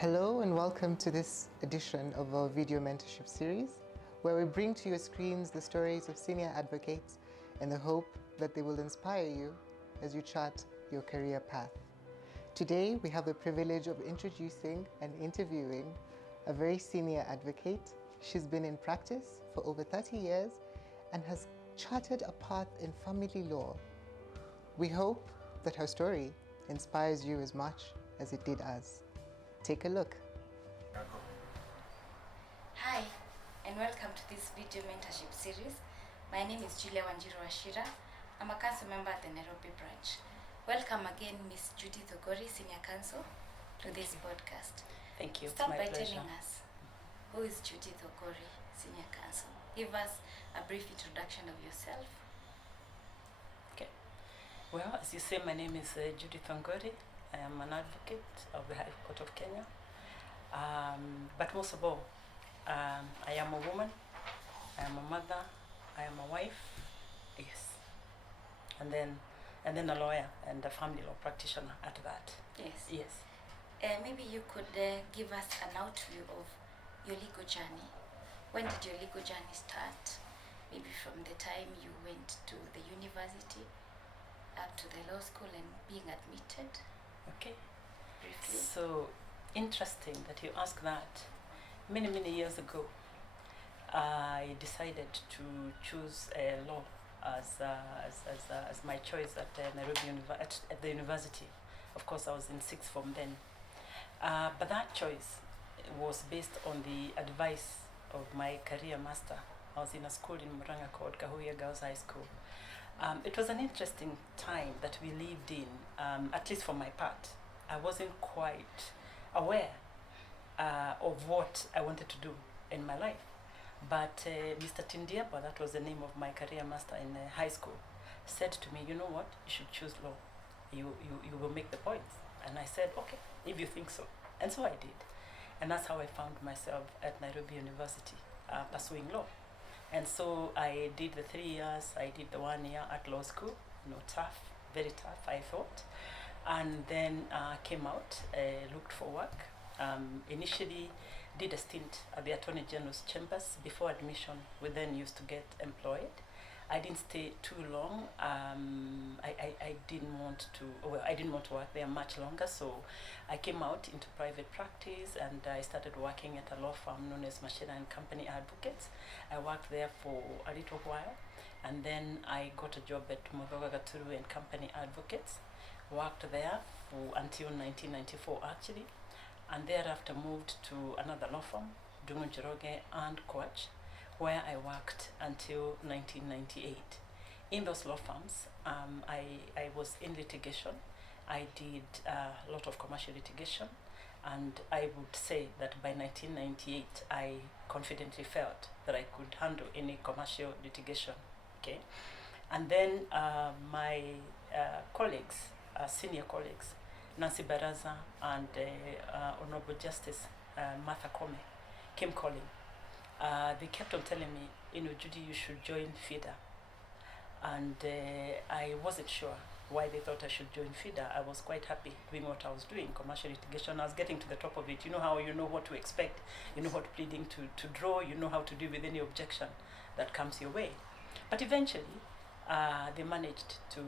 Hello and welcome to this edition of our video mentorship series, where we bring to your screens the stories of senior advocates in the hope that they will inspire you as you chart your career path. Today, we have the privilege of introducing and interviewing a very senior advocate. She's been in practice for over 30 years and has charted a path in family law. We hope that her story inspires you as much as it did us. Take a look. Hi, and welcome to this video mentorship series. My name is Julia Wanjiru Ashira. I'm a council member at the Nairobi branch. Welcome again, Miss Judy Thongori, Senior Counsel, to this podcast. Thank you. Start it's my by pleasure. telling us, who is Judy Thongori, Senior Counsel? Give us a brief introduction of yourself. Okay. Well, as you say, my name is Judy Thongori. I am an advocate of the High Court of Kenya. But most of all, I am a woman, I am a mother, I am a wife, yes. And then a lawyer and a family law practitioner at that. Yes. Yes. Maybe you could give us an outview of your legal journey. When did your legal journey start? Maybe from the time you went to the university up to the law school and being admitted. Okay. Briefly. So interesting that you ask that. Many years ago, I decided to choose law as my choice at Nairobi at the university. Of course, I was in sixth form then. But that choice was based on the advice of my career master. I was in a school in Murang'a called Kahuya Girls High School. It was an interesting time that we lived in, at least for my part. I wasn't quite aware of what I wanted to do in my life. But Mr. Tindiaba, that was the name of my career master in high school, said to me, you know what, you should choose law. You will make the points. And I said, okay, if you think so. And so I did. And that's how I found myself at Nairobi University, pursuing law. And so I did the 3 years, I did the 1 year at law school, tough, very tough, I thought. And then came out, looked for work. Initially did a stint at the Attorney General's chambers before admission. We then used to get employed. I didn't stay too long. I didn't want to work there much longer, so I came out into private practice and I started working at a law firm known as Mashina and Company Advocates. I worked there for a little while, and then I got a job at Muthoga Gaturu and Company Advocates. Worked there until 1994 actually, and thereafter moved to another law firm, Dungu Njoroge and Coach, where I worked until 1998. In those law firms, I was in litigation. I did a lot of commercial litigation, and I would say that by 1998, I confidently felt that I could handle any commercial litigation. Okay, and then my colleagues, senior colleagues, Nancy Baraza and Honorable Justice Martha Kome, came calling. They kept on telling me, Judy, you should join FIDA. And I wasn't sure why they thought I should join FIDA. I was quite happy doing what I was doing, commercial litigation. I was getting to the top of it. You know how you know what to expect, you know what pleading to draw, you know how to deal with any objection that comes your way. But eventually, they managed to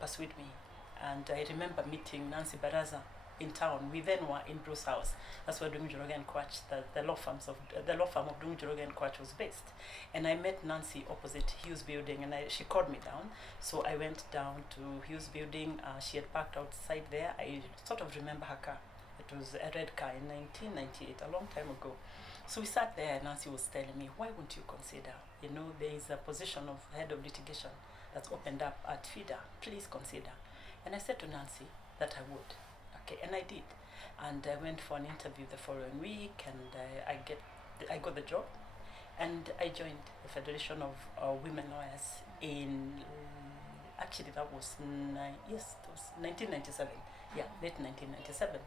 persuade me. And I remember meeting Nancy Baraza in town. We then were in Bruce House. That's where Dungu Njoroge and Coach, the law firm of Dungu Njoroge and Coach was based. And I met Nancy opposite Hughes Building, and she called me down. So I went down to Hughes Building. She had parked outside there. I sort of remember her car. It was a red car in 1998, a long time ago. So we sat there, and Nancy was telling me, why won't you consider? There is a position of head of litigation that's opened up at FIDA. Please consider. And I said to Nancy that I would. Okay, and I did. And I went for an interview the following week, and I got the job. And I joined the Federation of Women Lawyers in, actually that was, it was 1997. Yeah, late 1997.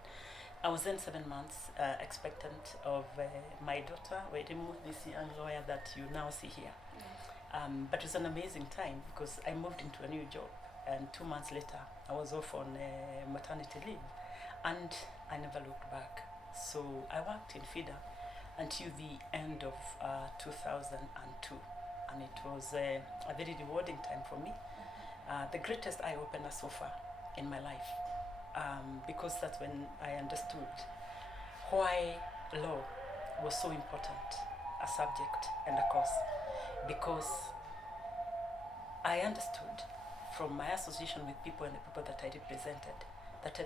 I was then 7 months expectant of my daughter. We removed this young lawyer that you now see here. Yes. But it was an amazing time because I moved into a new job. And 2 months later, I was off on maternity leave. And I never looked back. So I worked in FIDA until the end of 2002, and it was a very rewarding time for me. The greatest eye-opener so far in my life, because that's when I understood why law was so important a subject and a course, because I understood from my association with people and the people that I represented that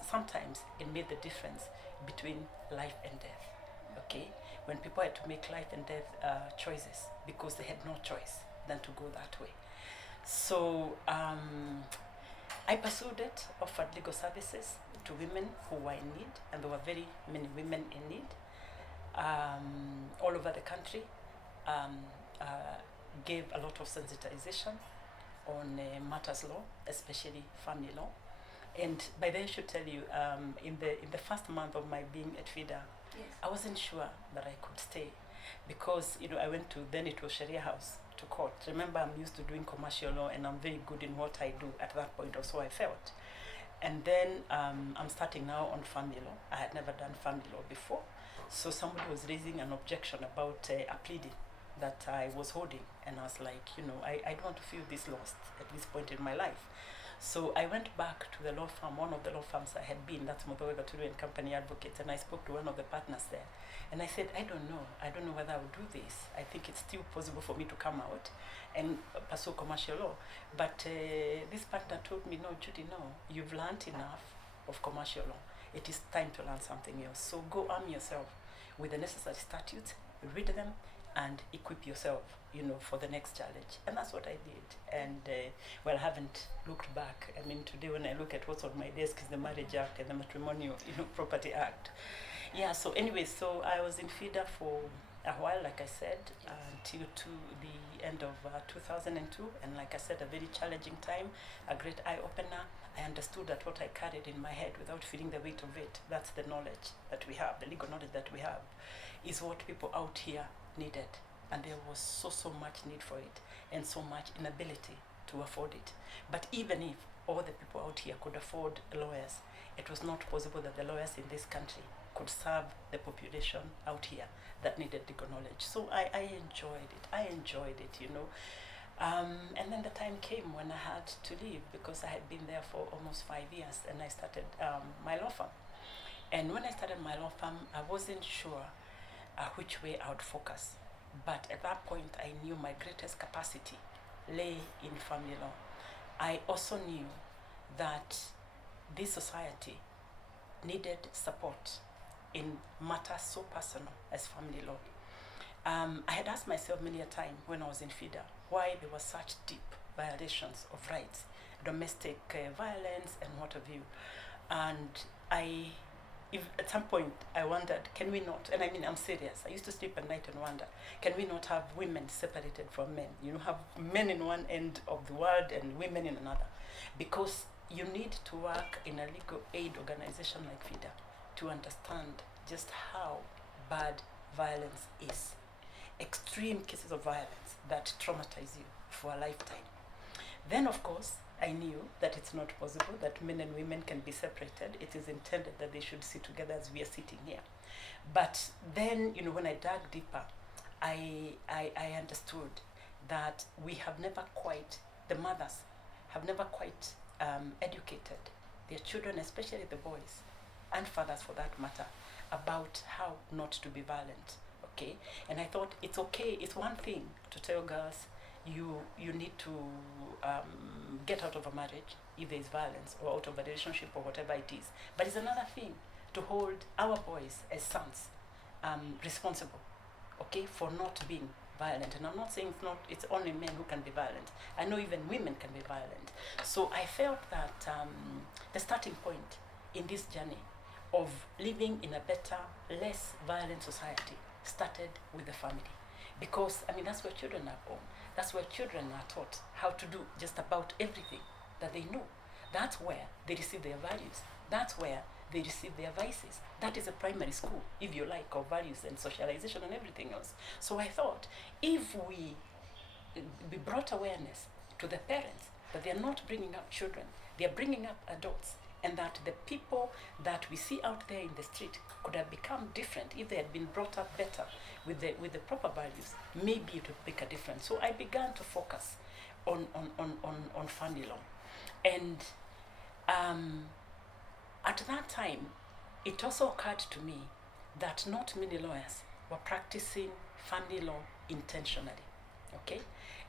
sometimes it made the difference between life and death. Okay, when people had to make life and death choices because they had no choice than to go that way. So I pursued it, offered legal services to women who were in need, and there were very many women in need all over the country. Gave a lot of sensitization on matters law, especially family law. And by then I should tell you, in the first month of my being at FIDA, Yes. I wasn't sure that I could stay, because I went to, then it was Sharia House, to court. Remember, I'm used to doing commercial law and I'm very good in what I do at that point, or so I felt. And then I'm starting now on family law. I had never done family law before. So somebody was raising an objection about a pleading that I was holding, and I was like, I don't want to feel this lost at this point in my life. So I went back to the law firm, one of the law firms I had been, that's Mothowe Gatulu and Company Advocates, and I spoke to one of the partners there. And I said, I don't know whether I would do this. I think it's still possible for me to come out and pursue commercial law. But this partner told me, no, Judy, no, you've learned enough of commercial law. It is time to learn something else. So go arm yourself with the necessary statutes, read them, and equip yourself, for the next challenge. And that's what I did. And I haven't looked back. I mean, today when I look at what's on my desk is the Marriage Act and the Matrimonial, Property Act. Yeah, so anyway, so I was in FIDA for a while, like I said, until to the end of 2002. And like I said, a very challenging time, a great eye-opener. I understood that what I carried in my head without feeling the weight of it, that's the knowledge that we have, the legal knowledge that we have, is what people out here needed. And there was so much need for it, and so much inability to afford it. But even if all the people out here could afford lawyers, it was not possible that the lawyers in this country could serve the population out here that needed legal knowledge. So I enjoyed it, and then the time came when I had to leave, because I had been there for almost 5 years, and I started my law firm. And when I started my law firm, I wasn't sure which way I would focus. But at that point, I knew my greatest capacity lay in family law. I also knew that this society needed support in matters so personal as family law. I had asked myself many a time when I was in FIDA why there were such deep violations of rights, domestic violence and what have you. And at some point I wondered, can we not, and I mean I'm serious, I used to sleep at night and wonder, can we not have women separated from men? Have men in one end of the world and women in another. Because you need to work in a legal aid organization like FIDA to understand just how bad violence is. Extreme cases of violence that traumatize you for a lifetime. Then of course, I knew that it's not possible that men and women can be separated. It is intended that they should sit together as we are sitting here. But then, when I dug deeper, I understood that the mothers have never quite educated their children, especially the boys, and fathers for that matter, about how not to be violent, okay? And I thought it's okay, it's one thing to tell girls, you need to get out of a marriage if there is violence, or out of a relationship, or whatever it is. But it's another thing to hold our boys as sons responsible, okay, for not being violent. And I'm not saying it's only men who can be violent. I know even women can be violent. So I felt that the starting point in this journey of living in a better, less violent society started with the family. Because, that's where children are born. That's where children are taught how to do just about everything that they know. That's where they receive their values. That's where they receive their vices. That is a primary school, if you like, of values and socialization and everything else. So I thought, if we brought awareness to the parents that they are not bringing up children, they are bringing up adults, and and that the people that we see out there in the street could have become different if they had been brought up better with the proper values. Maybe it would make a difference. So I began to focus on family law, and at that time, it also occurred to me that not many lawyers were practicing family law intentionally. Okay?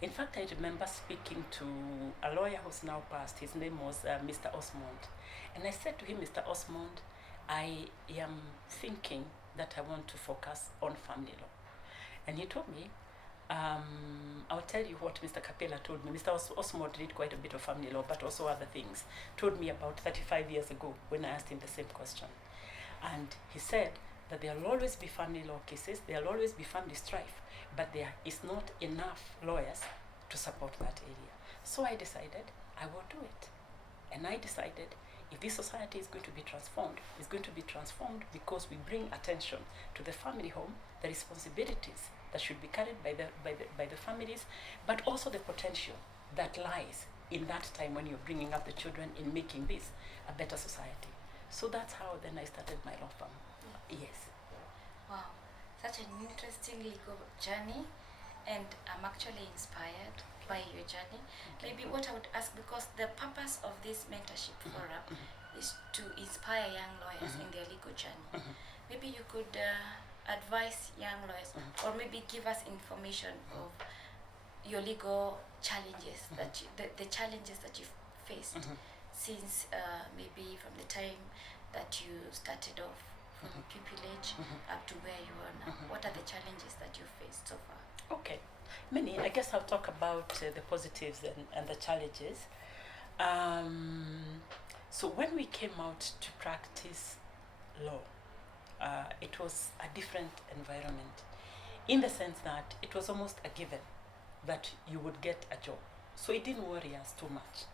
In fact, I remember speaking to a lawyer who's now passed. His name was Mr. Osmond. And I said to him, Mr. Osmond, I am thinking that I want to focus on family law. And he told me, I'll tell you what Mr. Capella told me. Mr. Osmond did quite a bit of family law, but also other things. Told me about 35 years ago when I asked him the same question. And he said that there will always be family law cases, there will always be family strife, but there is not enough lawyers to support that area. So I decided I will do it. And I decided if this society is going to be transformed, it's going to be transformed because we bring attention to the family home, the responsibilities that should be carried by the families, but also the potential that lies in that time when you're bringing up the children in making this a better society. So that's how then I started my law firm. Yes. Wow, such an interesting legal journey, and I'm actually inspired by your journey. Maybe what I would ask, because the purpose of this mentorship forum is to inspire young lawyers in their legal journey. Maybe you could advise young lawyers, or maybe give us information of your legal challenges, that the challenges that you've faced since maybe from the time that you started off from pupillage up to where you are now. What are the challenges that you faced so far? Okay. Many. I guess I'll talk about the positives and the challenges. So when we came out to practice law, it was a different environment, in the sense that it was almost a given that you would get a job. So it didn't worry us too much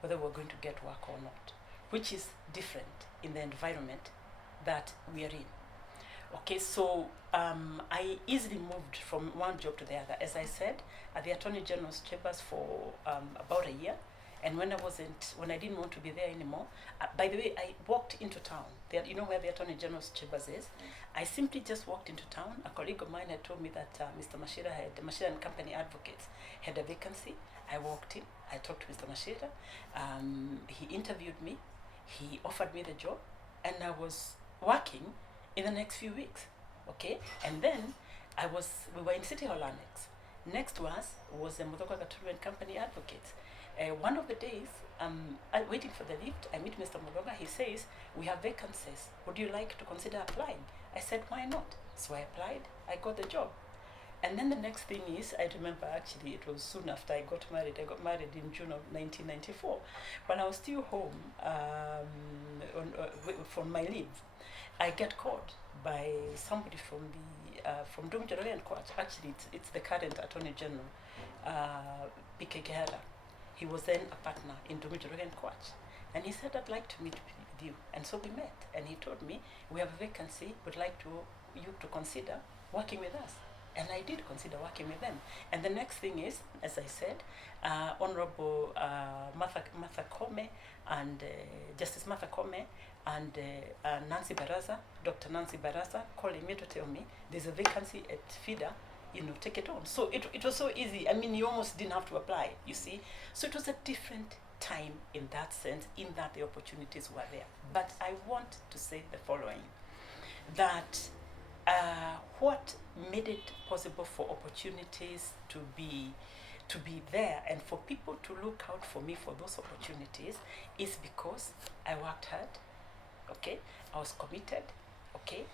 whether we're going to get work or not, which is different in the environment that we are in. Okay, so I easily moved from one job to the other. As I said, at the Attorney General's chambers for about a year, and when I didn't want to be there anymore, by the way, I walked into town. You know where the Attorney General's chambers is? I simply just walked into town. A colleague of mine had told me that Mr. Mashira and Company Advocates had a vacancy. I walked in, I talked to Mr. Mashira, he interviewed me, he offered me the job, and I was working in the next few weeks, okay? And then we were in City Hall Annex. Next to us was the Muthokwa Gaturu and Company Advocates. One of the days, I'm waiting for the lift, I meet Mr. Muthokwa, he says, we have vacancies, would you like to consider applying? I said, why not? So I applied, I got the job. And then the next thing is, I remember actually it was soon after I got married. I got married in June of 1994. When I was still home from my leave, I get called by somebody from Thongori Court. Actually, it's the current Attorney General, P.K. Gehara. He was then a partner in Thongori Court. And he said, I'd like to meet with you. And so we met. And he told me, we have a vacancy, would like you to consider working with us. And I did consider working with them. And the next thing is, as I said, Honorable Martha Kome and Justice Martha Kome and Nancy Baraza, Dr. Nancy Baraza, calling me to tell me there's a vacancy at FIDA, take it on. So it was so easy. I mean, you almost didn't have to apply, you see. So it was a different time in that sense, in that the opportunities were there. But I want to say the following, that what made it possible for opportunities to be there and for people to look out for me for those opportunities is because I worked hard, okay? I was committed, okay?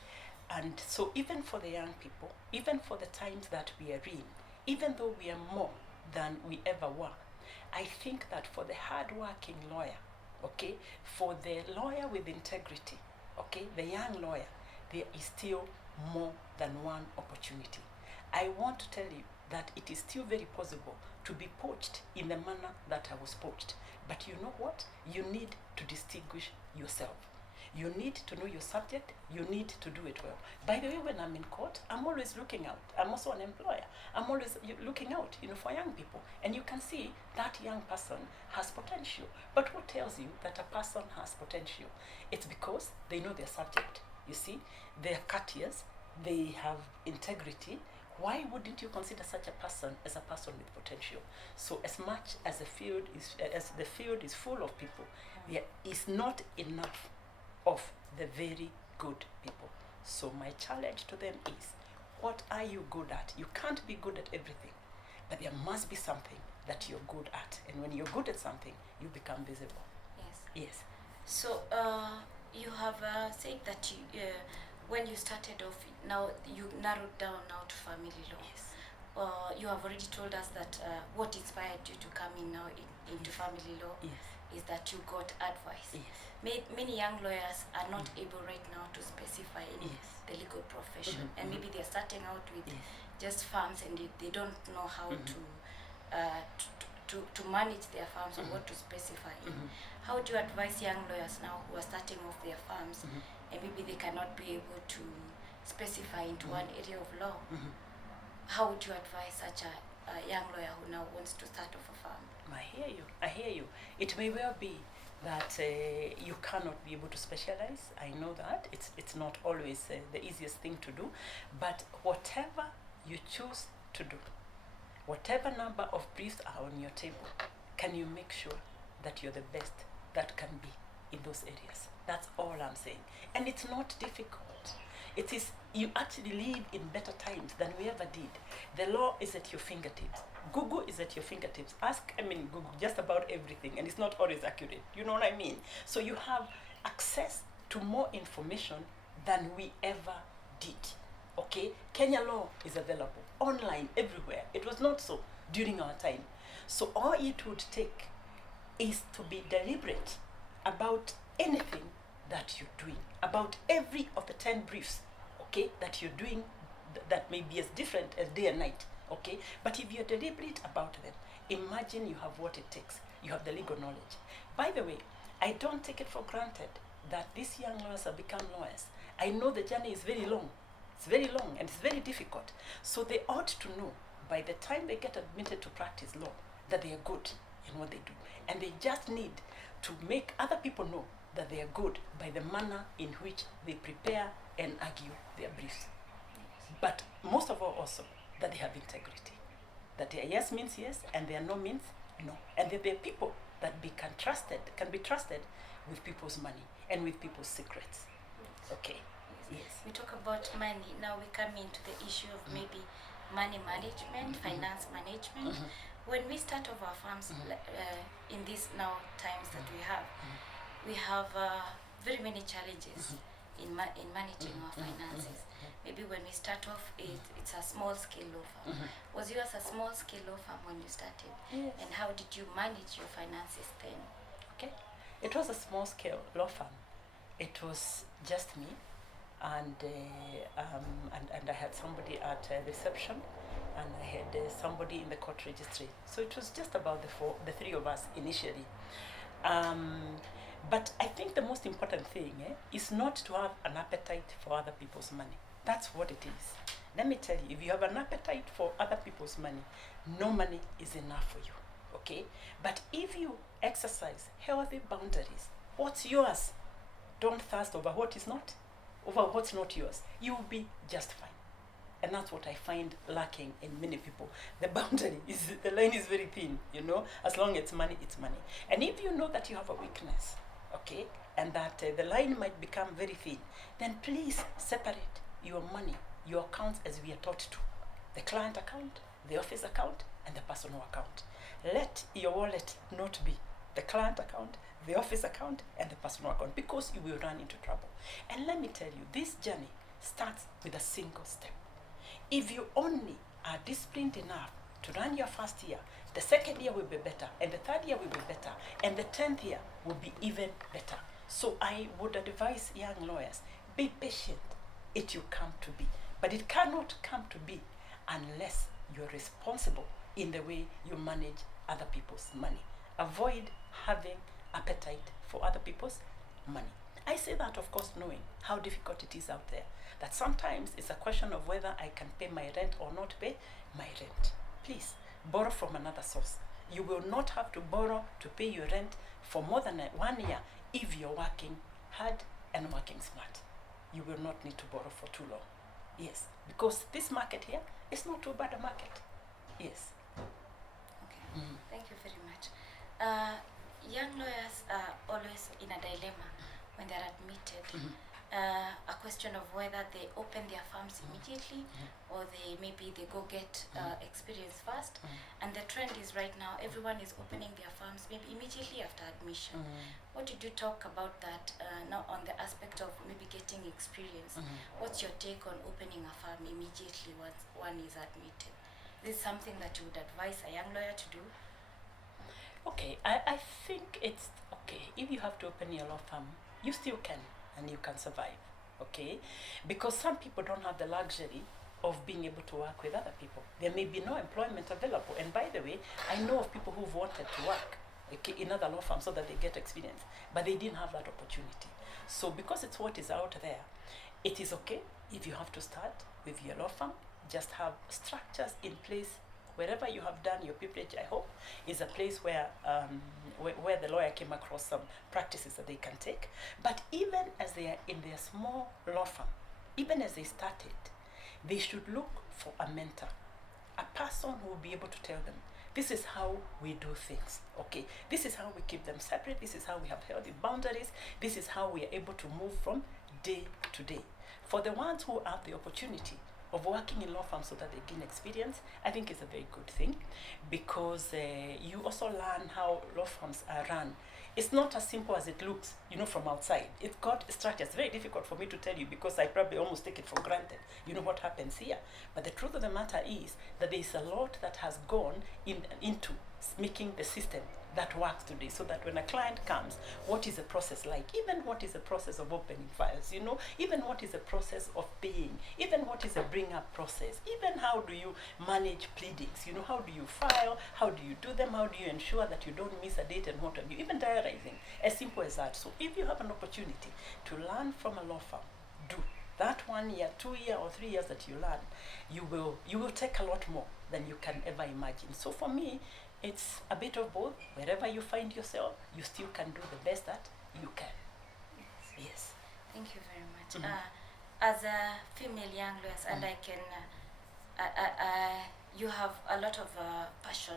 And so even for the young people, even for the times that we are in, even though we are more than we ever were, I think that for the hard-working lawyer, okay, for the lawyer with integrity, okay, the young lawyer, there is still more than one opportunity. I want to tell you that it is still very possible to be poached in the manner that I was poached. But you know what? You need to distinguish yourself. You need to know your subject. You need to do it well. By the way, when I'm in court, I'm always looking out. I'm also an employer. I'm always looking out, for young people. And you can see that young person has potential. But what tells you that a person has potential? It's because they know their subject. You see, they're courteous. They have integrity. Why wouldn't you consider such a person as a person with potential? So as much as the field is full of people, there is not enough of the very good people. So my challenge to them is, what are you good at? You can't be good at everything, but there must be something that you're good at. And when you're good at something, you become visible. Yes. Yes. So you have said that when you started off, now you narrowed down now to family law. Yes. You have already told us that what inspired you to come in now into family law is that you got advice. Yes. Many young lawyers are not able right now to specify in the legal profession, and maybe they're starting out with just farms, and they don't know how to manage their farms or what to specify in. How do you advise young lawyers now who are starting off their farms and maybe they cannot be able to specify into one area of law? How would you advise such a young lawyer who now wants to start off a farm? I hear you. It may well be that you cannot be able to specialize. I know that. It's not always the easiest thing to do. But whatever you choose to do, whatever number of briefs are on your table, can you make sure that you're the best that can be in those areas? That's all I'm saying. And it's not difficult. It is, you actually live in better times than we ever did. The law is at your fingertips. Google is at your fingertips. Ask, Google just about everything, and it's not always accurate. You know what I mean? So you have access to more information than we ever did. Okay? Kenya law is available online everywhere. It was not so during our time. So all it would take is to be deliberate about anything that you're doing, about every of the 10 briefs, okay, that you're doing that may be as different as day and night, okay? But if you're deliberate about them, imagine you have what it takes. You have the legal knowledge. By the way, I don't take it for granted that these young lawyers have become lawyers. I know the journey is very long. It's very long and it's very difficult. So they ought to know by the time they get admitted to practice law that they are good in what they do. And they just need to make other people know that they are good by the manner in which they prepare and argue their briefs. But most of all also, that they have integrity. That their yes means yes and their no means no. And that they're people that can be trusted with people's money and with people's secrets. Okay. Yes. We talk about money. Now we come into the issue of maybe money management, finance management. When we start off our farms in these now times that we have very many challenges in managing our finances. Maybe when we start off, it's a small scale law firm. Was yours a small scale law firm when you started? Yes. And how did you manage your finances then? Okay. It was a small scale law firm. It was just me, and I had somebody at reception, and I had somebody in the court registry. So it was just about the three of us initially. But I think the most important thing is not to have an appetite for other people's money. That's what it is. Let me tell you, if you have an appetite for other people's money, no money is enough for you, okay? But if you exercise healthy boundaries, what's yours? Don't thirst over what is not, over what's not yours. You will be just fine. And that's what I find lacking in many people. The the line is very thin, as long as it's money, it's money. And if you know that you have a weakness, okay, and that the line might become very thin, then please separate your money, your accounts as we are taught to. The client account, the office account, and the personal account. Let your wallet not be the client account, the office account, and the personal account, because you will run into trouble. And let me tell you, this journey starts with a single step. If you only are disciplined enough to run your first year, the second year will be better, and the third year will be better, and the 10th year will be even better. So I would advise young lawyers, be patient. It will come to be. But it cannot come to be unless you're responsible in the way you manage other people's money. Avoid having appetite for other people's money. I say that, of course, knowing how difficult it is out there. That sometimes it's a question of whether I can pay my rent or not pay my rent. Please, borrow from another source. You will not have to borrow to pay your rent for more than 1 year if you're working hard and working smart. You will not need to borrow for too long. Yes, because this market here is not too bad a market. Yes. Okay, thank you very much. Young lawyers are always in a dilemma when they're admitted. A question of whether they open their firms immediately or maybe they go get experience first. And the trend is right now everyone is opening their firms maybe immediately after admission. What did you talk about that now on the aspect of maybe getting experience? What's your take on opening a firm immediately once one is admitted? This is something that you would advise a young lawyer to do? Okay, I think it's okay. If you have to open your law firm, you still can, and you can survive, okay? Because some people don't have the luxury of being able to work with other people. There may be no employment available. And by the way, I know of people who've wanted to work, okay, in other law firms so that they get experience, but they didn't have that opportunity. So because it's what is out there, it is okay if you have to start with your law firm. Just have structures in place. Wherever you have done your pupillage, I hope, is a place where the lawyer came across some practices that they can take. But even as they are in their small law firm, even as they started, they should look for a mentor, a person who will be able to tell them, this is how we do things, okay? This is how we keep them separate. This is how we have healthy boundaries. This is how we are able to move from day to day. For the ones who have the opportunity of working in law firms so that they gain experience, I think it's a very good thing, because you also learn how law firms are run. It's not as simple as it looks, you know, from outside. It's got structure. It's very difficult for me to tell you because I probably almost take it for granted, you know, what happens here. But the truth of the matter is that there is a lot that has gone into making the system that works today, so that when a client comes, what is the process like? Even what is the process of opening files, you know, even what is the process of paying, even what is the bring up process, even how do you manage pleadings, you know, how do you file, how do you do them, how do you ensure that you don't miss a date and what have you, even diarizing, as simple as that. So if you have an opportunity to learn from a law firm, do that 1 year, 2 year or 3 years that you learn, you will take a lot more than you can ever imagine. So for me, it's a bit of both. Wherever you find yourself, you still can do the best that you can. Yes. Thank you very much. As a female young lawyer, and I can, you have a lot of passion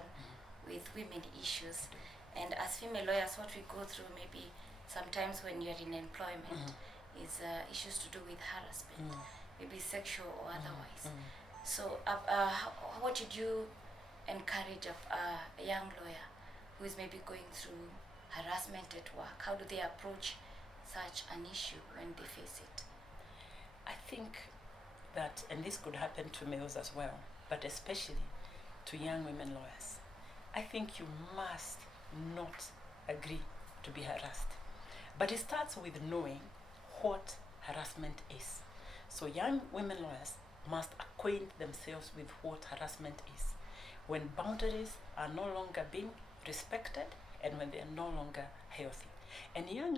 with women issues, and as female lawyers, what we go through maybe sometimes when you're in employment is issues to do with harassment, maybe sexual or otherwise. So, what did you encourage a young lawyer who is maybe going through harassment at work? How do they approach such an issue when they face it? I think that, and this could happen to males as well, but especially to young women lawyers, I think you must not agree to be harassed. But it starts with knowing what harassment is. So young women lawyers must acquaint themselves with what harassment is, when boundaries are no longer being respected and when they are no longer healthy. And young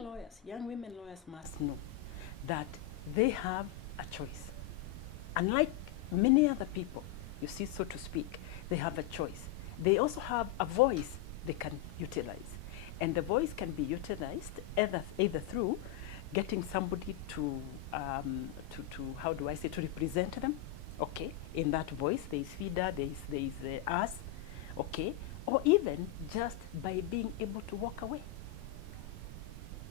women lawyers must know that they have a choice. Unlike many other people, you see, so to speak, they have a choice. They also have a voice they can utilize. And the voice can be utilized either through getting somebody to how do I say, to represent them. Okay, in that voice, there is FIDA, there is us, okay, or even just by being able to walk away.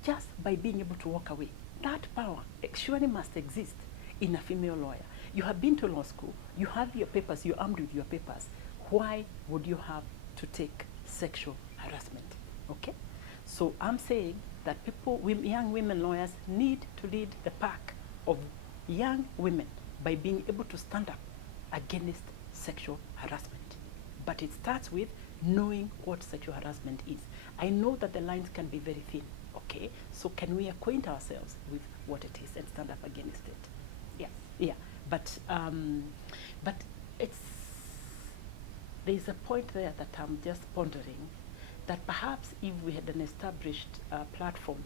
Just by being able to walk away. That power surely must exist in a female lawyer. You have been to law school, you have your papers, you're armed with your papers. Why would you have to take sexual harassment? Okay, so I'm saying that young women lawyers need to lead the pack of young women by being able to stand up against sexual harassment. But it starts with knowing what sexual harassment is. I know that the lines can be very thin, okay? So can we acquaint ourselves with what it is and stand up against it? Yeah. But there's a point there that I'm just pondering, that perhaps if we had an established platform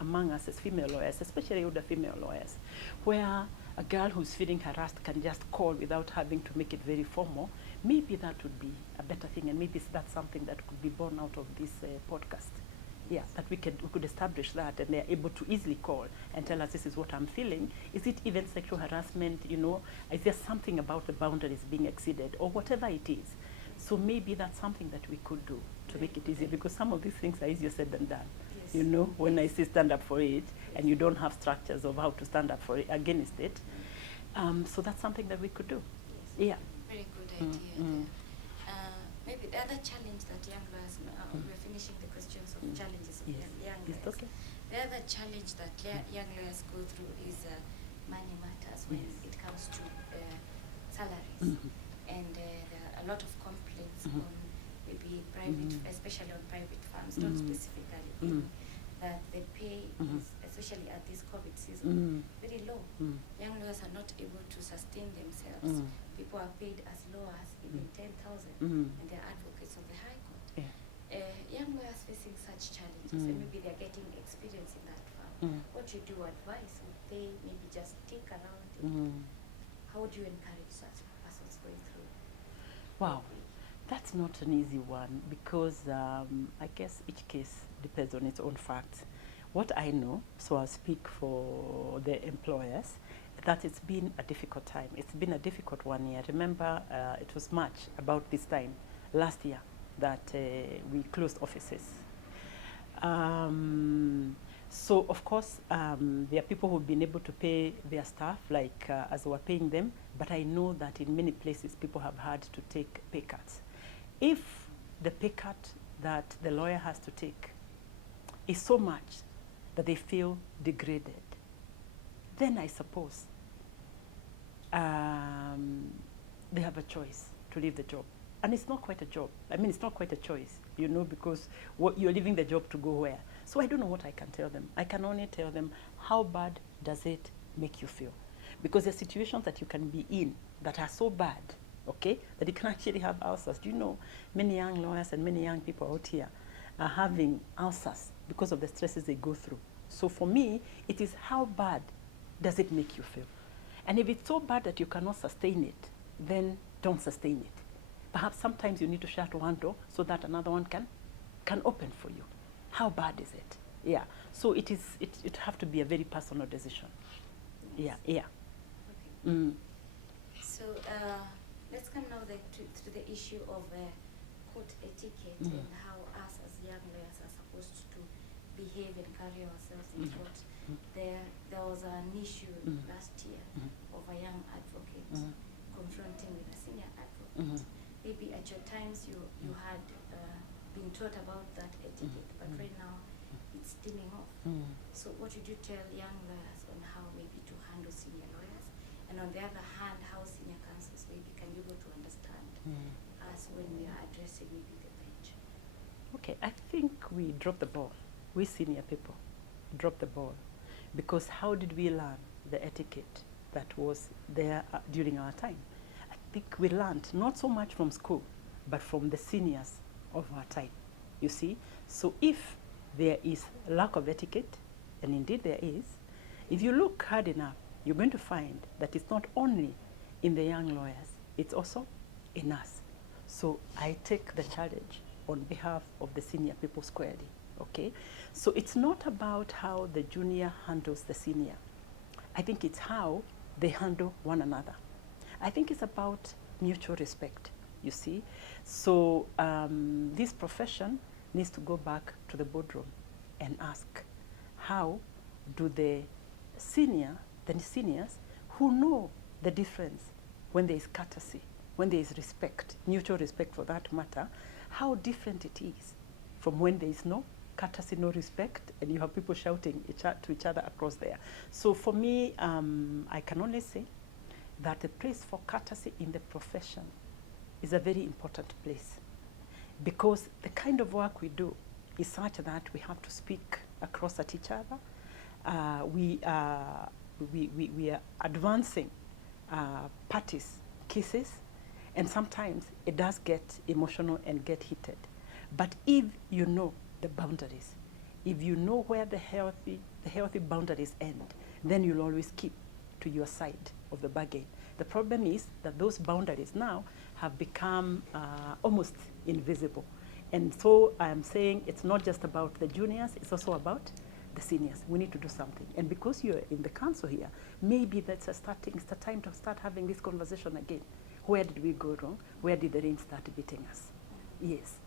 among us as female lawyers, especially older female lawyers, where a girl who's feeling harassed can just call without having to make it very formal. Maybe that would be a better thing, and maybe that's something that could be born out of this podcast. Yeah, that we could establish that, and they're able to easily call and tell us, this is what I'm feeling. Is it even sexual harassment? You know, is there something about the boundaries being exceeded, or whatever it is? So maybe that's something that we could do to make it easier, because some of these things are easier said than done. Yes. You know, when I say stand up for it, and you don't have structures of how to stand up for it, against it. So that's something that we could do. Yes. Yeah. Very good idea. Maybe the other challenge that young lawyers, we're finishing the questions of challenges of Yes. young Yes, lawyers. okay. The other challenge that young lawyers go through is money matters when it comes to salaries. And there are a lot of complaints on maybe private, especially on private firms, not specifically, that the pay is, especially at this COVID season, very low. Young lawyers are not able to sustain themselves. People are paid as low as even 10,000, and they're advocates of the High Court. Young lawyers facing such challenges, and maybe they're getting experience in that firm. What would you advise? Would they maybe just stick around? How would you encourage such persons going through? Wow, that's not an easy one, because I guess each case depends on its own facts. What I know, so I'll speak for the employers, that it's been a difficult time. It's been a difficult 1 year. Remember, it was March, about this time, last year, that we closed offices. So, of course, there are people who've been able to pay their staff, like as we're paying them, but I know that in many places people have had to take pay cuts. If the pay cut that the lawyer has to take is so much that they feel degraded, then I suppose they have a choice to leave the job. And it's not quite a job. I mean, it's not quite a choice, you know, because you're leaving the job to go where? So I don't know what I can tell them. I can only tell them, how bad does it make you feel? Because there are situations that you can be in that are so bad, okay, that you can actually have ulcers. Do you know, many young lawyers and many young people out here are having ulcers because of the stresses they go through. So for me, it is how bad does it make you feel? And if it's so bad that you cannot sustain it, then don't sustain it. Perhaps sometimes you need to shut one door so that another one can open for you. How bad is it? Yeah. So it have to be a very personal decision. Yes. Yeah. Okay. So let's come now to the issue of court etiquette and how us as young lawyers are supposed to behave and carry ourselves in court. There was an issue last year of a young advocate confronting with a senior advocate. Maybe at your times you had been taught about that etiquette, but right now it's dimming off. So what would you tell young lawyers on how maybe to handle senior lawyers? And on the other hand, how senior counsels maybe can be able to understand us when we are addressing maybe the bench? Okay, I think we dropped the ball. We senior people dropped the ball. Because how did we learn the etiquette that was there during our time? I think we learned not so much from school, but from the seniors of our time, you see? So if there is lack of etiquette, and indeed there is, if you look hard enough, you're going to find that it's not only in the young lawyers, it's also in us. So I take the challenge on behalf of the senior people squarely, okay? So it's not about how the junior handles the senior. I think it's how they handle one another. I think it's about mutual respect, you see? So this profession needs to go back to the boardroom and ask, how do the seniors who know the difference when there is courtesy, when there is respect, mutual respect for that matter, how different it is from when there is no courtesy, no respect, and you have people shouting to each other across there. So for me, I can only say that the place for courtesy in the profession is a very important place, because the kind of work we do is such that we have to speak across at each other. We are advancing parties' cases, and sometimes it does get emotional and get heated. But if you know the boundaries, if you know where the healthy boundaries end, then you'll always keep to your side of the bargain. The problem is that those boundaries now have become almost invisible. And so I'm saying it's not just about the juniors, it's also about the seniors. We need to do something. And because you're in the council here, maybe it's a time to start having this conversation again. Where did we go wrong? Where did the rain start beating us? Yes.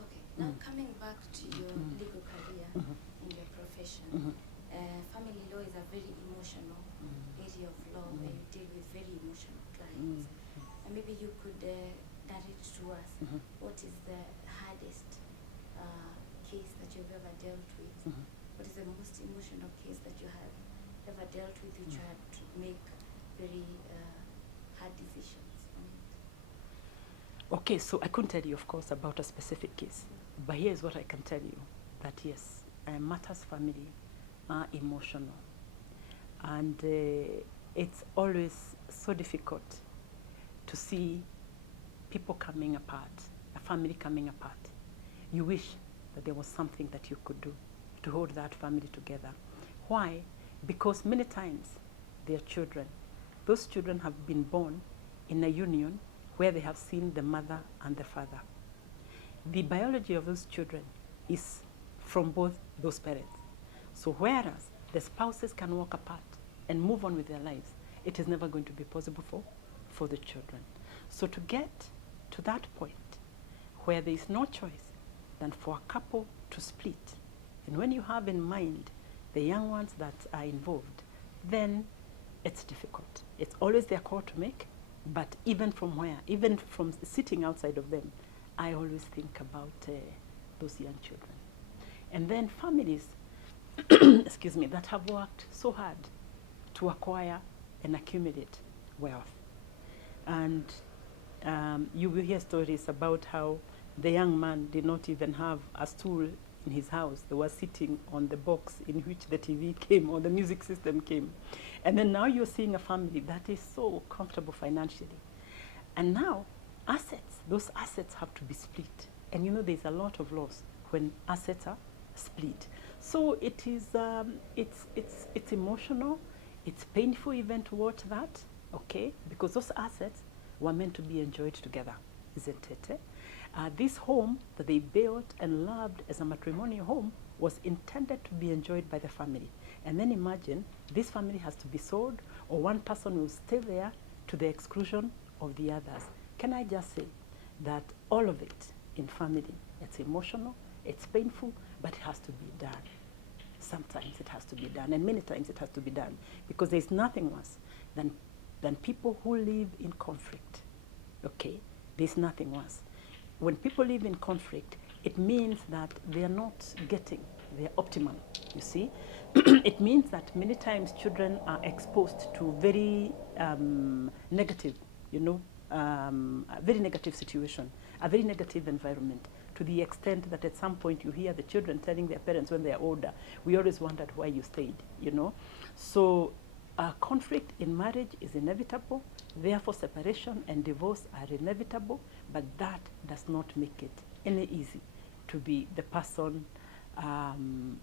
Okay, now coming back to your legal career in your profession, family law is a very emotional area of law where you deal with very emotional clients. And maybe you could narrate to us what is the hardest case that you've ever dealt with? What is the most emotional case that you have ever dealt with, which you had to make very hard decisions on it? Okay, so I couldn't tell you, of course, about a specific case. But here's what I can tell you, that yes, Martha's family are emotional. And it's always so difficult to see people coming apart, a family coming apart. You wish that there was something that you could do to hold that family together. Why? Because many times they are children. Those children have been born in a union where they have seen the mother and the father. The biology of those children is from both those parents. So whereas the spouses can walk apart and move on with their lives, it is never going to be possible for the children. So to get to that point where there is no choice than for a couple to split, and when you have in mind the young ones that are involved, then it's difficult. It's always their call to make, but even from sitting outside of them, I always think about those young children. And then families, excuse me, that have worked so hard to acquire and accumulate wealth. And you will hear stories about how the young man did not even have a stool in his house. They were sitting on the box in which the TV came or the music system came. And then now you're seeing a family that is so comfortable financially. And now assets, those assets have to be split. And you know there's a lot of loss when assets are split. So it is, it's emotional, it's painful even to watch that, okay? Because those assets were meant to be enjoyed together, isn't it? This home that they built and loved as a matrimonial home was intended to be enjoyed by the family. And then imagine this family has to be sold, or one person will stay there to the exclusion of the others. Can I just say that all of it in family, it's emotional, it's painful, but it has to be done. Sometimes it has to be done, and many times it has to be done, because there's nothing worse than people who live in conflict, okay? There's nothing worse. When people live in conflict, it means that they are not getting their optimum, you see? It means that many times children are exposed to very negative, a very negative situation, a very negative environment, to the extent that at some point you hear the children telling their parents when they are older, we always wondered why you stayed, So conflict in marriage is inevitable, therefore separation and divorce are inevitable, but that does not make it any easy to be the person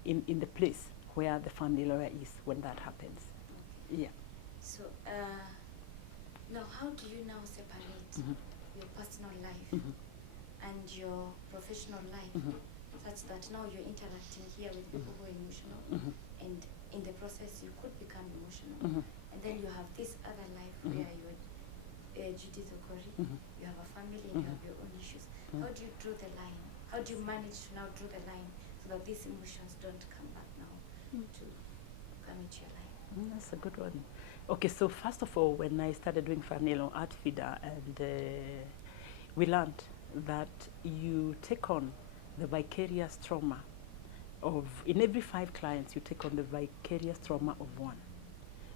in the place where the family lawyer is when that happens. Yeah. So now how do you now separate your personal life and your professional life such that now you're interacting here with people who are emotional and in the process you could become emotional and then you have this other life where you're Judy Thongori, you have a family and you have your own issues. How do you draw the line? How do you manage to now draw the line so that these emotions don't come back now to come into your life? That's a good one. Okay, so first of all, when I started doing family law at FIDA, and we learned that you take on the vicarious trauma of, in every 5 clients, you take on the vicarious trauma of one.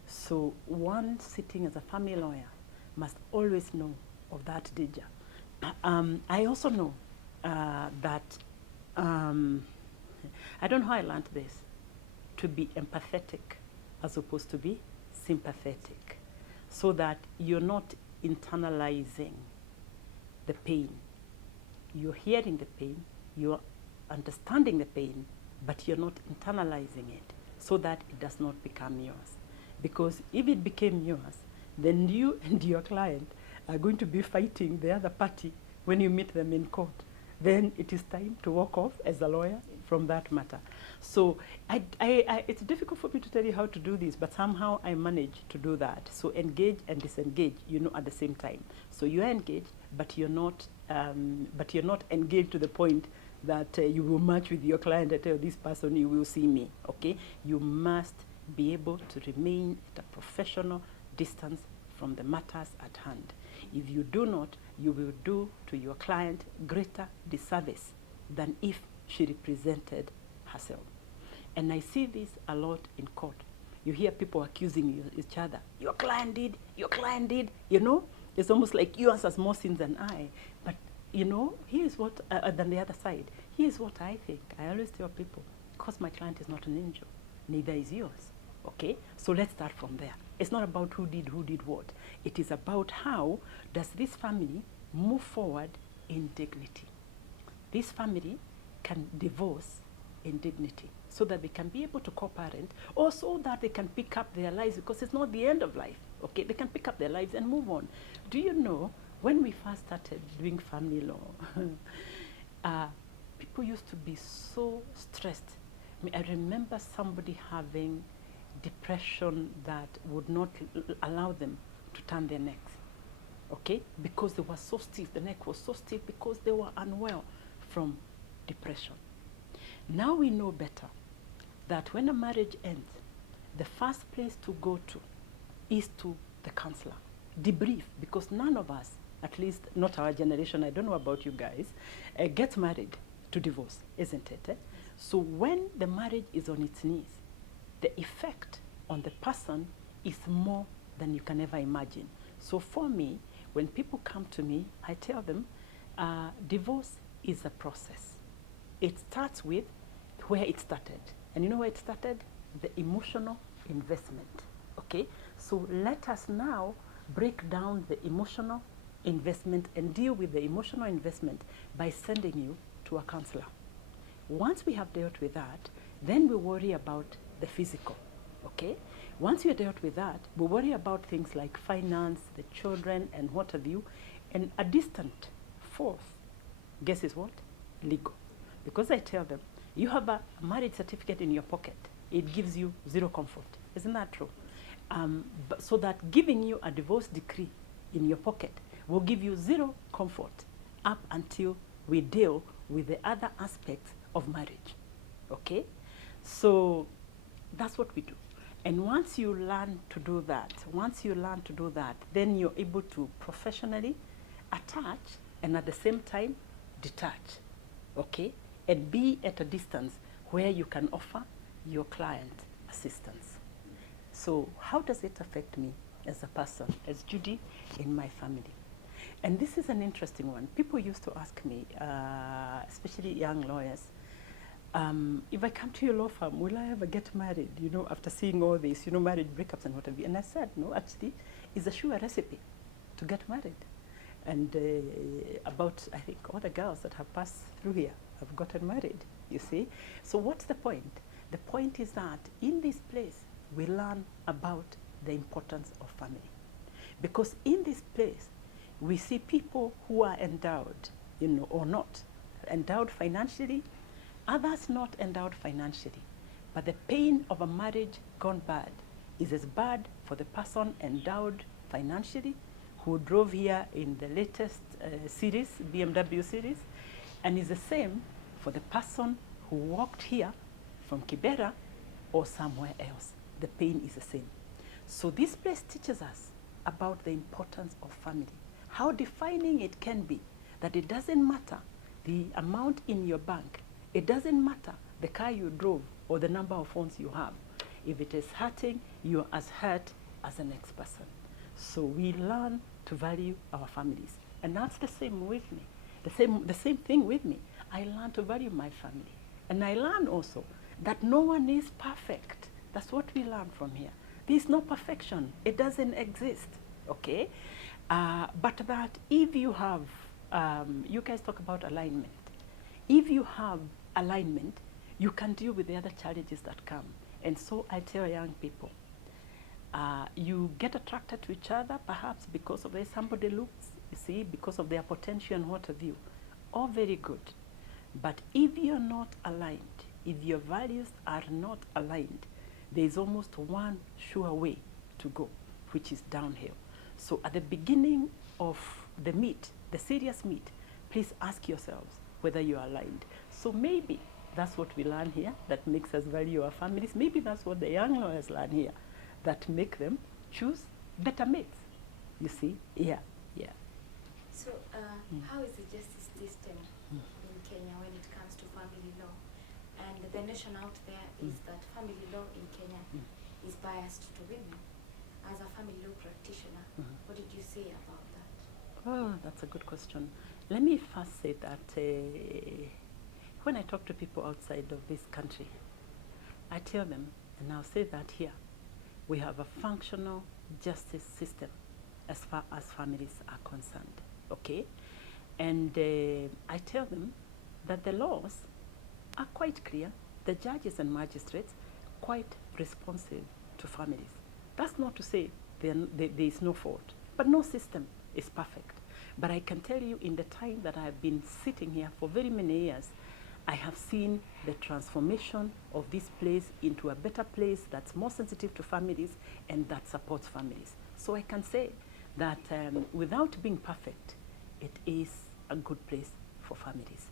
So one sitting as a family lawyer must always know of that danger. I also know that, I don't know how I learned this, to be empathetic as opposed to be sympathetic, so that you're not internalizing the pain. You're hearing the pain, you're understanding the pain, but you're not internalizing it so that it does not become yours. Because if it became yours, then you and your client are going to be fighting the other party when you meet them in court. Then it is time to walk off as a lawyer from that matter. So it's difficult for me to tell you how to do this, but somehow I manage to do that. So engage and disengage, at the same time. So you are engaged, but you're not engaged to the point that you will match with your client and tell this person you will see me. Okay, you must be able to remain at a professional distance from the matters at hand. If you do not, you will do to your client greater disservice than if she represented herself. And I see this a lot in court. You hear people accusing each other. Your client did, It's almost like you answer more sins than I. But, here's what, than the other side. Here's what I think. I always tell people, because my client is not an angel, neither is yours. Okay? So let's start from there. It's not about who did what. It is about how does this family move forward in dignity. This family can divorce in dignity so that they can be able to co-parent, or so that they can pick up their lives, because it's not the end of life. Okay? They can pick up their lives and move on. Do you know, when we first started doing family law, people used to be so stressed. I remember somebody having depression that would not allow them to turn their necks, okay? Because they were so stiff, the neck was so stiff because they were unwell from depression. Now we know better that when a marriage ends, the first place to go to is to the counselor. Debrief, because none of us, at least not our generation, I don't know about you guys, gets married to divorce, isn't it? So when the marriage is on its knees, the effect on the person is more than you can ever imagine. So for me, when people come to me, I tell them, divorce is a process. It starts with where it started. And you know where it started? The emotional investment, okay? So let us now break down the emotional investment and deal with the emotional investment by sending you to a counselor. Once we have dealt with that, then we worry about the physical, okay? Once you're dealt with that, we worry about things like finance, the children, and what have you. And a distant fourth, guess is what? Legal. Because I tell them, you have a marriage certificate in your pocket. It gives you zero comfort. Isn't that true? So that giving you a divorce decree in your pocket will give you zero comfort up until we deal with the other aspects of marriage, okay? So that's what we do. And once you learn to do that, then you're able to professionally attach and at the same time detach, okay? And be at a distance where you can offer your client assistance. So how does it affect me as a person, as Judy, in my family? And this is an interesting one. People used to ask me, especially young lawyers, if I come to your law firm, will I ever get married, after seeing all this, marriage breakups and whatever. And I said, no, actually, it's a sure recipe to get married. And about, I think, all the girls that have passed through here have gotten married, you see. So what's the point? The point is that in this place, we learn about the importance of family. Because in this place, we see people who are endowed, or not. Endowed financially, others not endowed financially. But the pain of a marriage gone bad is as bad for the person endowed financially, who drove here in the latest series, BMW series, and is the same for the person who walked here from Kibera or somewhere else. The pain is the same. So this place teaches us about the importance of family, how defining it can be, that it doesn't matter the amount in your bank, it doesn't matter the car you drove or the number of phones you have. If it is hurting, you're as hurt as the next person. So we learn to value our families. And that's the same with me. The same thing with me. I learn to value my family. And I learn also that no one is perfect. That's what we learn from here. There's no perfection. It doesn't exist, okay? But that if you have, you guys talk about alignment. If you have alignment, you can deal with the other challenges that come. And so I tell young people, you get attracted to each other, perhaps because of the way somebody looks, you see, because of their potential and what have you. All very good. But if you're not aligned, if your values are not aligned, there is almost one sure way to go, which is downhill. So at the beginning of the meet, the serious meet, please ask yourselves whether you are aligned. So maybe that's what we learn here that makes us value our families. Maybe that's what the young lawyers learn here that make them choose better mates. You see? Yeah, yeah. So, how is the justice system in Kenya when it comes to family law? And the notion out there is that family law in Kenya is biased to women. As a family law practitioner, what did you say about that? Oh, that's a good question. Let me first say that when I talk to people outside of this country, I tell them, and I'll say that here, we have a functional justice system as far as families are concerned, okay? And I tell them that the laws are quite clear. The judges and magistrates quite responsive to families. That's not to say there is no fault, but no system is perfect. But I can tell you in the time that I've been sitting here for very many years, I have seen the transformation of this place into a better place that's more sensitive to families and that supports families. So I can say that without being perfect, it is a good place for families.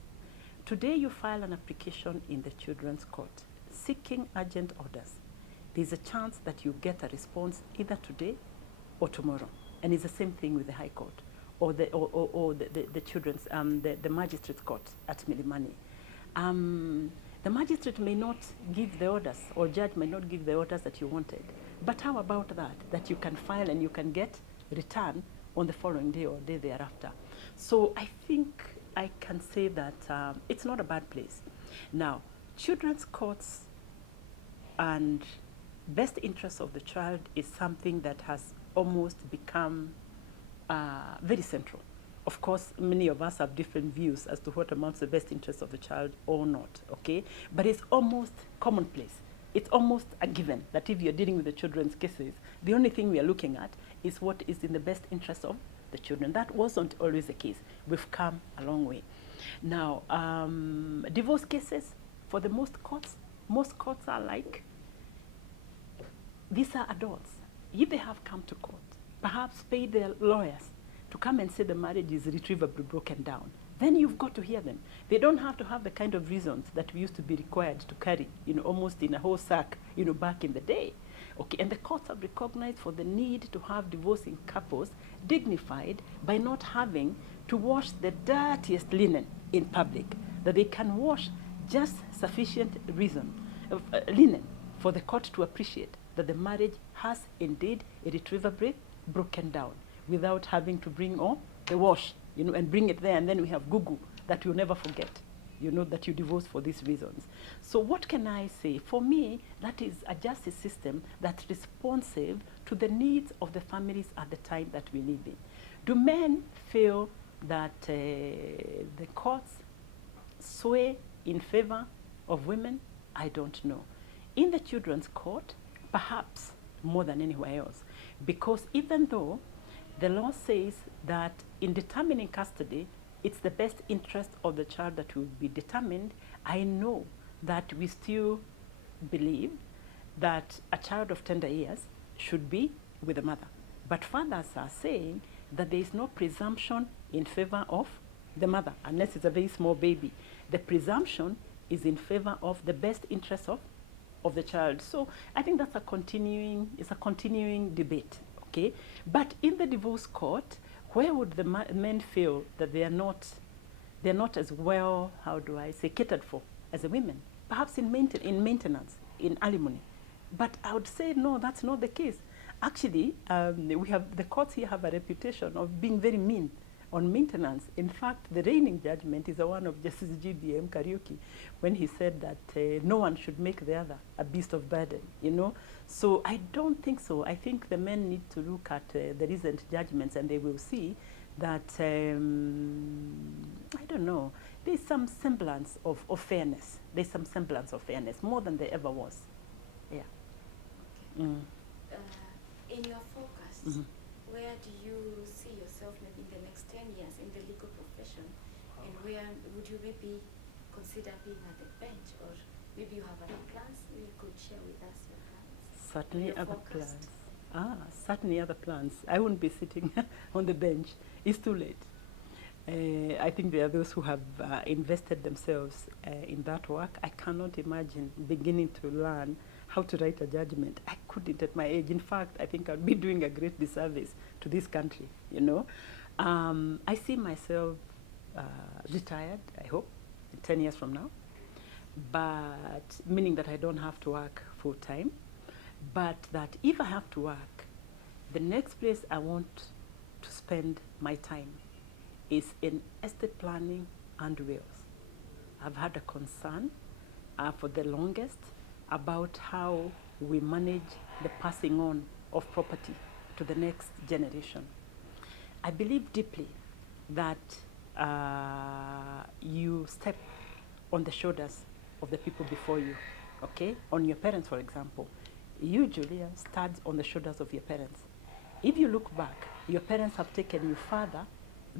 Today you file an application in the Children's Court seeking urgent orders. There's a chance that you get a response either today or tomorrow. And it's the same thing with the High Court or the Children's, the Magistrates Court at Milimani. The magistrate may not give the orders, or judge may not give the orders that you wanted. But how about that? That you can file and you can get return on the following day or day thereafter. So I think I can say that it's not a bad place. Now, children's courts and best interests of the child is something that has almost become very central. Of course, many of us have different views as to what amounts to the best interest of the child or not, okay? But it's almost commonplace. It's almost a given that if you're dealing with the children's cases, the only thing we are looking at is what is in the best interest of the children. That wasn't always the case. We've come a long way. Now, divorce cases, for the most courts are like, these are adults. If they have come to court, perhaps pay their lawyers to come and say the marriage is irretrievably broken down, then you've got to hear them. They don't have to have the kind of reasons that we used to be required to carry, almost in a whole sack, back in the day. Okay, and the courts have recognized for the need to have divorcing couples dignified by not having to wash the dirtiest linen in public, that they can wash just sufficient linen for the court to appreciate that the marriage has indeed irretrievably broken down, without having to bring the wash, and bring it there, and then we have Google that you'll never forget, that you divorced for these reasons. So what can I say? For me, that is a justice system that's responsive to the needs of the families at the time that we live in. Do men feel that the courts sway in favor of women? I don't know. In the children's court, perhaps more than anywhere else, because even though the law says that in determining custody, it's the best interest of the child that will be determined, I know that we still believe that a child of tender years should be with the mother. But fathers are saying that there is no presumption in favor of the mother, unless it's a very small baby. The presumption is in favor of the best interest of the child. So I think that's a continuing debate. Okay? But in the divorce court, where would the men feel that they're not as well, how do I say, catered for as the women? Perhaps in maintenance, in alimony. But I would say, no, that's not the case. Actually, the courts here have a reputation of being very mean on maintenance. In fact, the reigning judgment is the one of Justice G.B.M. Kariuki, when he said that no one should make the other a beast of burden, So I don't think so. I think the men need to look at the recent judgments, and they will see that, I don't know, there's some semblance of fairness. There's some semblance of fairness, more than there ever was. Yeah. Okay. Mm. In your focus, Mhm. where do you see yourself maybe in the next 10 years in the legal profession? And where would you maybe consider being at the bench, or maybe you have other plans? You could share with us your plans. Certainly Your other forecast. plans. Certainly other plans. I won't be sitting on the bench. It's too late. I think there are those who have invested themselves in that work. I cannot imagine beginning to learn how to write a judgment. I couldn't at my age. In fact, I think I'd be doing a great disservice to this country, you know. I see myself retired, I hope, 10 years from now, but meaning that I don't have to work full time, but that if I have to work, the next place I want to spend my time is in estate planning and wills. I've had a concern for the longest about how we manage the passing on of property to the next generation. I believe deeply that you step on the shoulders of the people before you, okay? On your parents, for example. You, Julia, stands on the shoulders of your parents. If you look back, your parents have taken you further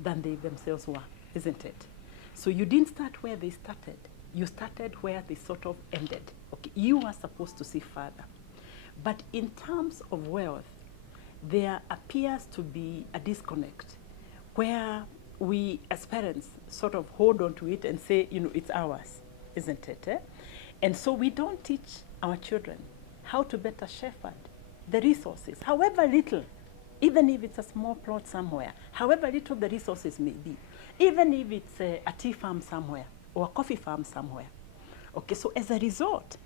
than they themselves were, isn't it? So you didn't start where they started. You started where they sort of ended. Okay, you are supposed to see further. But in terms of wealth, there appears to be a disconnect where we as parents sort of hold on to it and say, you know, it's ours, isn't it? And so we don't teach our children how to better shepherd the resources, however little, even if it's a small plot somewhere, however little the resources may be, even if it's a tea farm somewhere or a coffee farm somewhere. Okay, so as a result,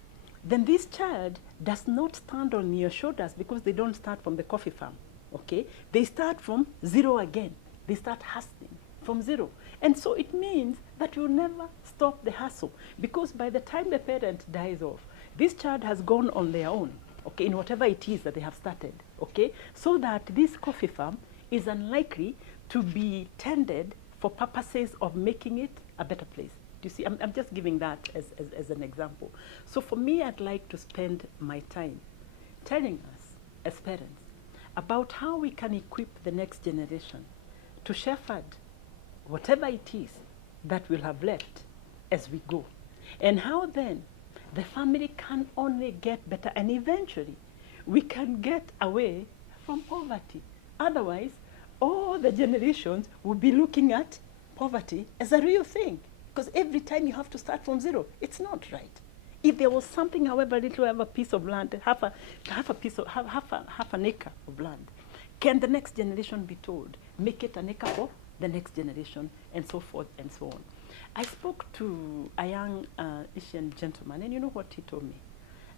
then this child does not stand on your shoulders because they don't start from the coffee farm, okay? They start from zero again. They start hustling from zero. And so it means that you'll never stop the hustle, because by the time the parent dies off, this child has gone on their own, okay, in whatever it is that they have started, okay? So that this coffee farm is unlikely to be tended for purposes of making it a better place. Do you see? I'm just giving that as an example. So for me, I'd like to spend my time telling us as parents about how we can equip the next generation to shepherd whatever it is that we'll have left as we go. And how then the family can only get better, and eventually we can get away from poverty. Otherwise, all the generations will be looking at poverty as a real thing. Because every time you have to start from zero, it's not right. If there was something, however little, have a piece of land, half an acre of land, can the next generation be told, make it an acre for the next generation, and so forth and so on. I spoke to a young Asian gentleman, and you know what he told me?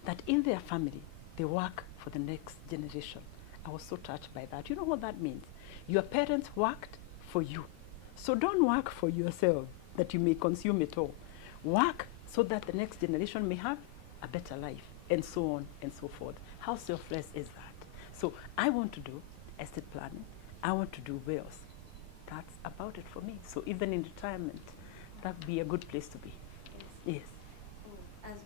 That in their family, they work for the next generation. I was so touched by that. You know what that means? Your parents worked for you. So don't work for yourself, that you may consume it all. Work so that the next generation may have a better life, and so on and so forth. How selfless is that? So I want to do estate planning. I want to do wills. That's about it for me. So even in retirement, that would be a good place to be. Yes. Yes. As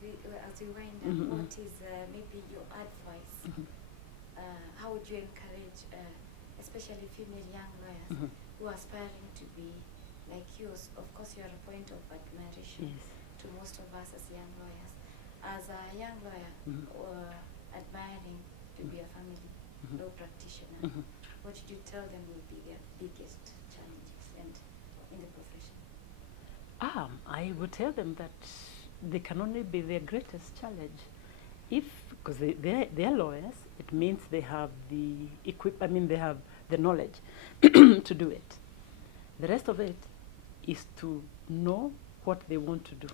we wind up, Mhm, what is maybe your advice? Mhm. How would you encourage, especially female young lawyers Mhm. who are aspiring to be like you? Of course, you are a point of admiration Yes. to most of us as young lawyers. As a young lawyer, Mhm. or admiring to be a family Mhm. law practitioner, Mhm. what would you tell them will be their biggest challenges and in the profession? I would tell them that they can only be their greatest challenge if, because they're lawyers, it means they have the they have the knowledge to do it. The rest of it is to know what they want to do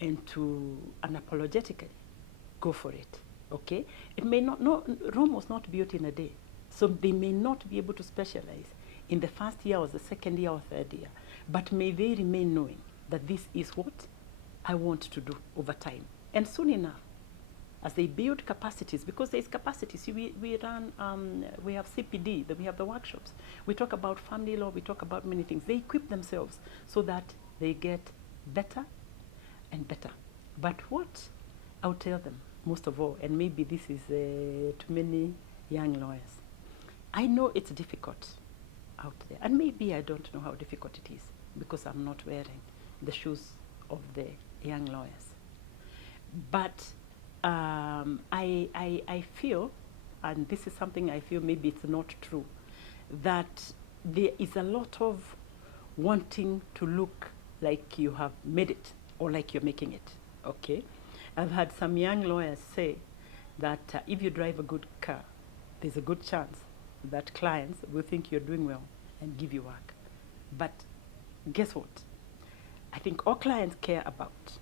and to unapologetically go for it, okay? It may not, Rome was not built in a day, so they may not be able to specialize in the first year or the second year or third year, but may they remain knowing that this is what I want to do over time. And soon enough, as they build capacities, because there's capacity. See, we run, we have CPD, we have the workshops. We talk about family law, we talk about many things. They equip themselves so that they get better and better. But what I'll tell them most of all, and maybe this is to many young lawyers, I know it's difficult out there, and maybe I don't know how difficult it is because I'm not wearing the shoes of the young lawyers. But I feel, and this is something I feel maybe it's not true, that there is a lot of wanting to look like you have made it or like you're making it, okay? I've had some young lawyers say that if you drive a good car, there's a good chance that clients will think you're doing well and give you work. But guess what? I think all clients care about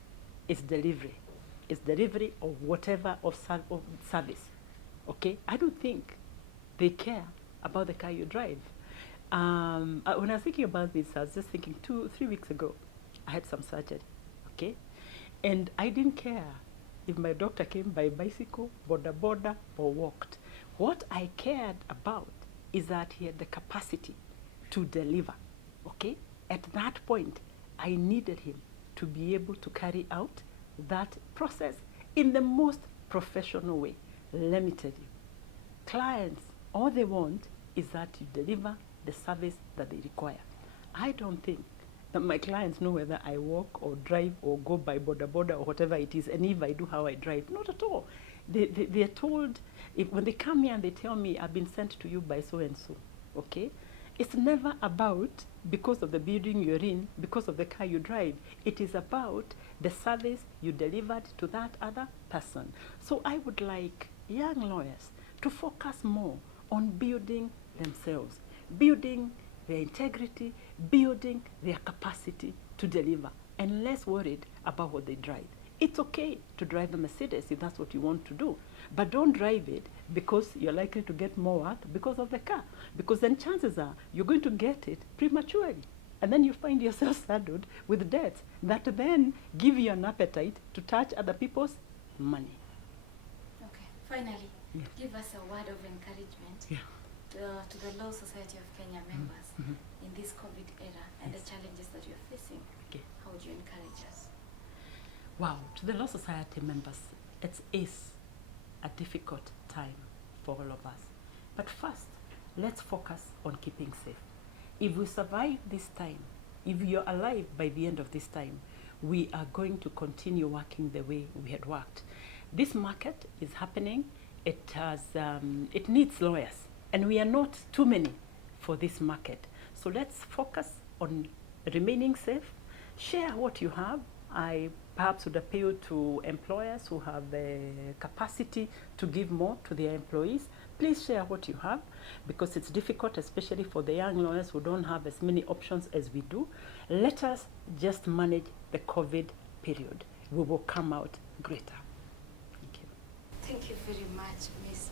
is delivery. It's delivery of whatever of service, okay? I don't think they care about the car you drive. When I was thinking about this, I was just thinking 2-3 weeks ago, I had some surgery, okay? And I didn't care if my doctor came by bicycle, boda, or walked. What I cared about is that he had the capacity to deliver, okay? At that point, I needed him to be able to carry out that process in the most professional way. Let me tell you, clients, all they want is that you deliver the service that they require. I don't think that my clients know whether I walk or drive or go by boda or whatever it is, and if I do, how I drive. Not at all. They're told, when they come here and they tell me, I've been sent to you by so-and-so, okay? It's never about because of the building you're in, because of the car you drive. It is about the service you delivered to that other person. So I would like young lawyers to focus more on building themselves, building their integrity, building their capacity to deliver, and less worried about what they drive. It's okay to drive a Mercedes if that's what you want to do, but don't drive it because you're likely to get more work because of the car, because then chances are you're going to get it prematurely, and then you find yourself saddled with debts that then give you an appetite to touch other people's money. Okay, finally, Yes. give us a word of encouragement to the Law Society of Kenya members in this COVID era and the challenges that you're facing. Okay. How would you encourage us? Wow, to the Law Society members, it is a difficult time for all of us. But first, let's focus on keeping safe. If we survive this time, if you're alive by the end of this time, we are going to continue working the way we had worked. This market is happening. It needs lawyers, and we are not too many for this market. So let's focus on remaining safe, share what you have. I perhaps would appeal to employers who have the capacity to give more to their employees. Please share what you have, because it's difficult, especially for the young lawyers who don't have as many options as we do. Let us just manage the COVID period. We will come out greater. Thank you. Thank you very much, Ms.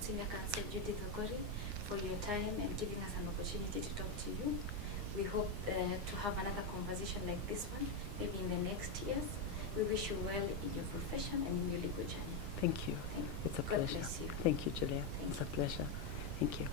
Senior Counsel Judy Thongori, for your time and giving us an opportunity to talk to you. We hope to have another conversation like this one, maybe in the next years. We wish you well in your profession and in your legal journey. Thank you. Thank you. It's a God pleasure. bless you. Thank you, Julia. Thank It's a pleasure. Thank you.